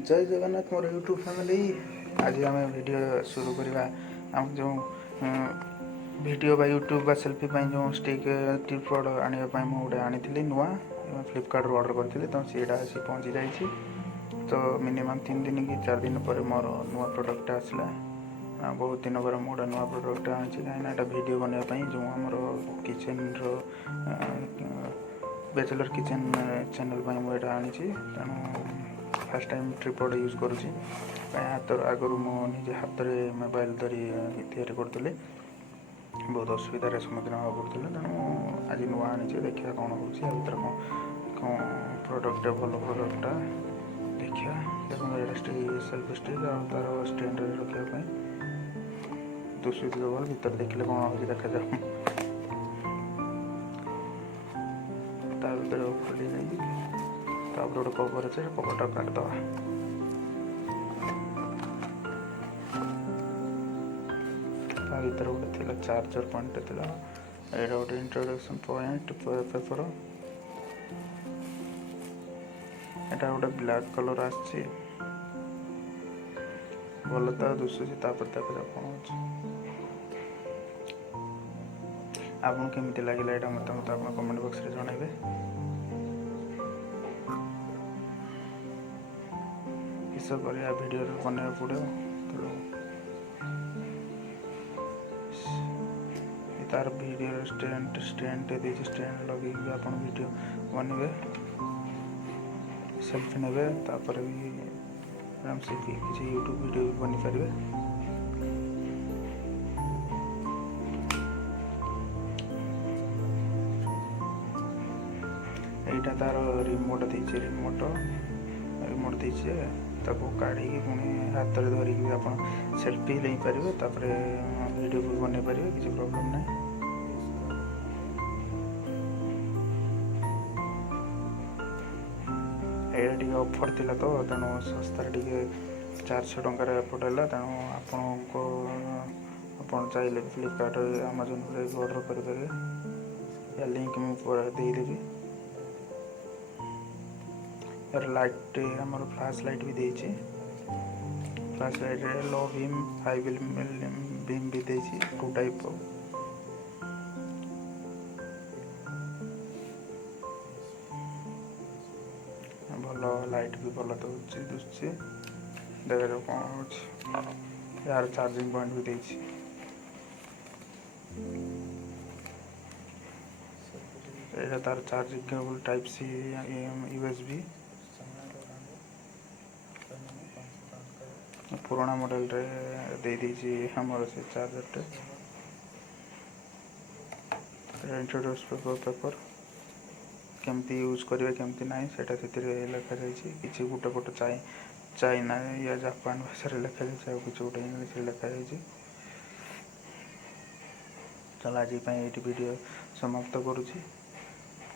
जय जगन्नाथ मोर YouTube family. आज आम वीडियो शुरू करवा आम जो वीडियो बा यूट्यूब बा सेल्फी जो स्टिक ट्रिपड आने गोटे आनी नुआ फ्लिपकार्ट ऑर्डर करी तो सीटा आसी पहुँची जाइए। तो मिनिमम 3 दिन कि 4 दिन पर मोर नुआ प्रोडक्ट आसला। बहुत दिन पर मुझे नुआ प्रोडक्ट आनी कहीं वीडियो बनवाई जो आमर किचेन बैचलर किचेन चैनल मुझे आनी तेणु फास्ट टाइम ट्रिपड यूज करुँची हाथ आगु मुझे हाथ में मोबाइल धरी तैयारी करुँगी बहुत असुविधार सम्मुखीन हाँ पड़ता तेणु आज नुआ आनी देखा कौन हो भर कौन प्रोडक्ट भल प्रोडक्टा देखा देखो सेल्फ स्टिक तार स्टैंड रखापी दुष्वित बल भर देखिले कौन हो देखा जाऊ खोली नहीं गोटे कवर अच्छे कवरटा काटिदे भर गोटे थी चार्जर पॉइंट थी यहाँ गोटे इंट्रोडक्शन पॉइंट पेपर यहाँ गोटे ब्लैक कलर आसी भल तो दुशुची देखा कौन आपन केमती लगे यहाँ मत आप कमेंट बॉक्स में जनइबे। सब वीडियो बनवा पड़े तार वीडियो स्टैंड लगे आप वीडियो बनवे सेल्फी ने तापर भी आराम से किसी यूट्यूब वीडियो भी बनी पारे। यहाँ तार रिमोट देचे रिमोट देचे ताको काढ़ी पुणी हाथ में धरिकी आप सेल्फी ले पारे तापर वीडियो भी बन पारे किसी प्रॉब्लम ना। ये ऑफर थिला तो तेणु सस्तार टे 400 टकर पड़ेगा तेणु आप चाहिए फ्लिपकार्ट अमेजन ऑर्डर करेंगे या लिंक मुझे देदेवी। यार लाइट आमर फ्लैश लाइट भी देची flash light low beam high beam भी देची 2 टाइप भल लाइट भी भल दूसरी देखा कौन हो यार चार्जिंग पॉइंट भी देची तार charging cable type C USB पुराना मॉडल रे दे दीजिए हमर से चार्जर इंट्रोड्यूस पेपर केमती यूज करेंगे केमती ना से लिखा जाइए किसी गोटे पट चाइना या जापान भाषा लिखा जाए किसी गोटे इंग्लीश लिखा जाइए। चल आज ये वीडियो समाप्त करुँची।